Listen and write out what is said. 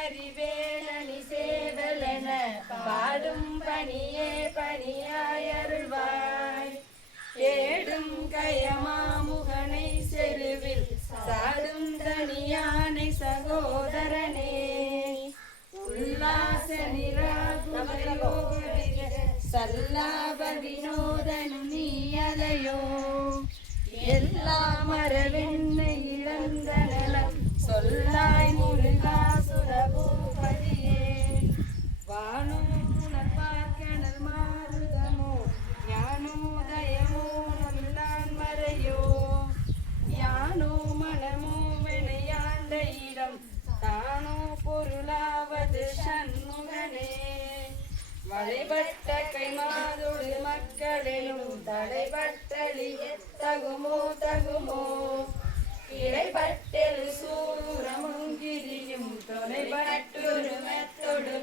பரிவேணி சேவலென பாடும் பணியே பணியாயருள்வாய். ஏடும் கயமாமுகனை செருவில் சாடும் தனியானை சகோதரனே. உல்லாச நிராகுலயோக சல்லாப வினோதனு நீயலையோ. எல்லாம் மரவென்னை இழந்த நலம் சொல்லாய் முருகாசுரபூபதியே. வானோ புனர்பார்க்கணல் மாருதமோ ஞானோதயமோ நல்லான் மறையோ. யானோ மனமோ வினையாண்ட இடம் தானோ பொருளாவது சண்முகனே. வளைபட்ட கைமாதொடு மக்களெனும் தலைபட்டழிய தகுமோ தகுமோ. இடைப்பட்டெழு சூரமுங்கிரியும் தொலைபட்டொரு மெத்தொடு